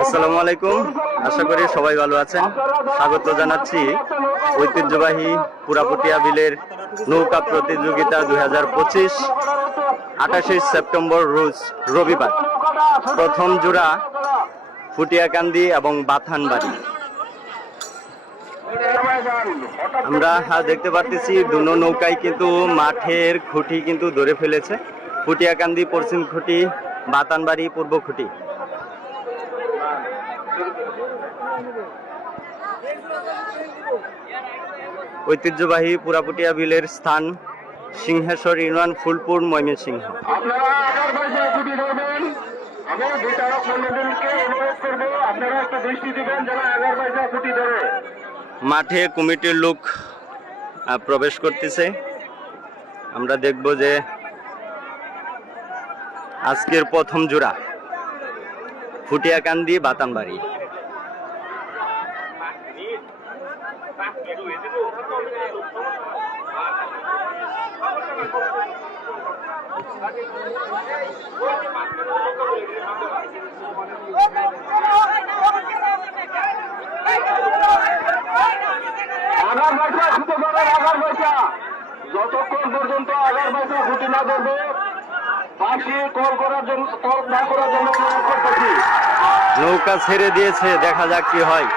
আসসালামু আলাইকুম, আশা করি সবাই ভালো আছেন। স্বাগত জানাচ্ছি ঐতিহ্যবাহী পুরাপুটিয়া বিলের নৌকা প্রতিযোগিতা 2025। 28 সেপ্টেম্বর রোজ রবিবার প্রথম জোড়া ফুটিয়াকান্দি এবং বাথানবাড়ি। আমরা দেখতে পাচ্ছি দুনো নৌকায় কিন্তু মাঠের খুঁটি কিন্তু ধরে ফেলেছে। ফুটিয়াকান্দি পশ্চিম খুঁটি, বাতানবাড়ি পূর্ব খুঁটি। ঐতিহ্যবাহী পুরাপুটিয়া বিলের স্থান সিংহেশ্বর ইউনিয়ন, ফুলপুর, ময়মনসিংহ। মাঠে কমিটির লোক প্রবেশ করতেছে। আমরা দেখব যে আজকের প্রথম জোড়া ফুটিয়াকান্দি বাতানবাড়ি। যতক্ষণ পর্যন্ত আগার পয়সা খুঁটি না করবে পাশে কল করার জন্য, কল না করার জন্য অনুরোধ করতেছি। নৌকা ছেড়ে দিয়েছে, দেখা যাক কি হয়।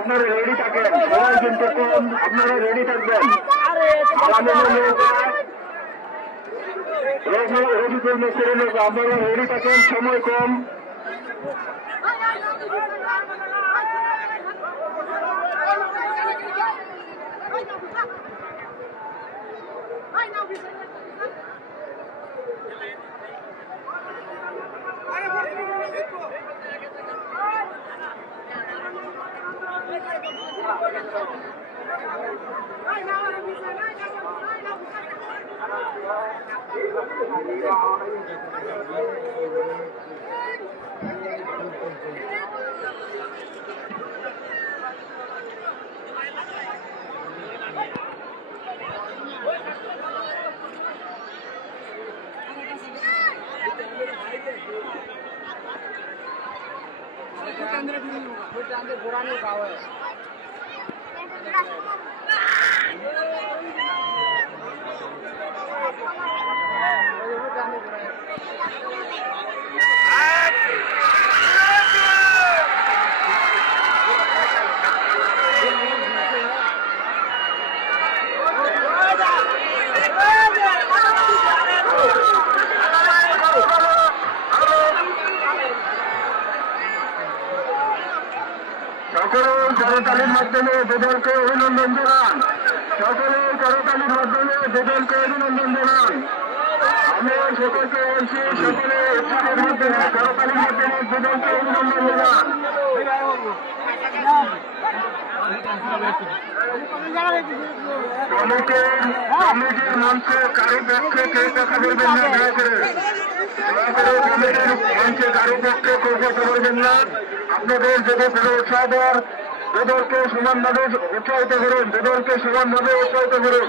আপনারা রেডি থাকেন, সবাই কিন্তু কম, আপনারা রেডি থাকবেন। আপনারা রেডি থাকেন, সময় কম। করতালির মাধ্যমে দুদলকে অভিনন্দন জানান। সকলে করতালির মাধ্যমে দুদলকে অভিনন্দন জানান। আমি সকলকে বলছি, সকলে উৎসাহের মাধ্যমে করতালির মাধ্যমে দুদলকে অভিনন্দন জানান। কমিটির মঞ্চে কারো পক্ষে কেউ কথা বলবেন না, দয়া করে কমিটির মঞ্চে কারো পক্ষে কেউ কথা বলবেন না। আপনাদের যদি কোনো উৎসাহ দেওয়ার দুদলকে সমানভাবে উৎসাহিত করুন, দুদলকে সমানভাবে উৎসাহিত করুন।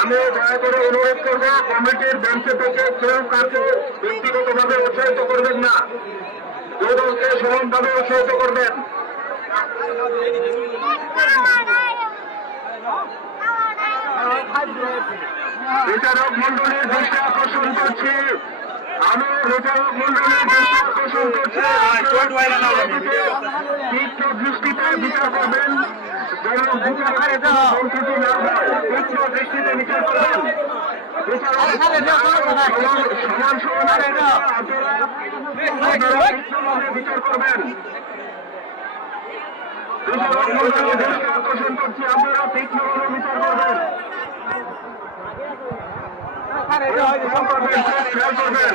আমি দয়া করে অনুরোধ করবো, কমিটির বেঞ্চে থেকে কেউ কাউকে ব্যক্তিগতভাবে উৎসাহিত করবেন না, দুদলকে সমানভাবে উৎসাহিত করবেন। বিচারক মন্ডলীর দৃষ্টি আকর্ষণ করছি, আমি বিচারক মন্ডলীর দৃষ্টি আকর্ষণ করছি, তীক্ষ্ণ দৃষ্টিতে বিচার করবেন, যেন বিচারের কোনো ভুলত্রুটি না হয়, তীক্ষ্ণ দৃষ্টিতে বিচার করবেন। সমান সমান বিচার করবেন। বিচারক মন্ডলীর দৃষ্টি আকর্ষণ করছি, আপনারা তীক্ষ্ণভাবে বিচার করবেন। খেয়াল করবেন।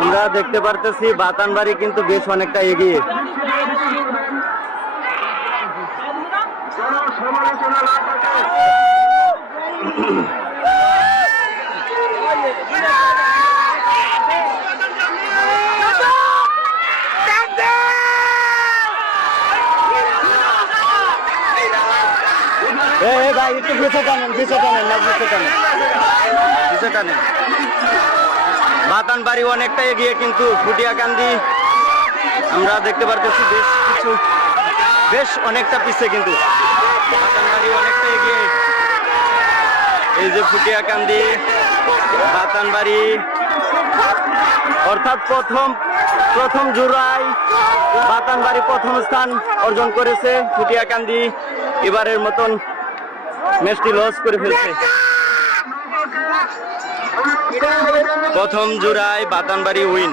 আমরা দেখতে পারতেছি বাতানবাড়ি কিন্তু বেশ অনেকটা এগিয়ে। সমালোচনা না থাকে ভাই একটু পিছিয়ে টানেন না পিছিয়ে টানেন। বাতানবাড়ি অনেকটা এগিয়ে কিন্তু ফুটিয়াকান্দি আমরা দেখতে পারতেছি বেশ অনেকটা পিছিয়ে কিন্তু বাতানবাড়ি অনেকটা এগিয়ে। এই যে ফুটিয়াকান্দি বাতানবাড়ি অর্থাৎ প্রথম জুড়াই বাতানবাড়ি প্রথম স্থান অর্জন করেছে। ফুটিয়াকান্দি এবারের মতন ম্যাচটি লস করে ফেলছে। প্রথম জুড়াই বাতানবাড়ি উইন।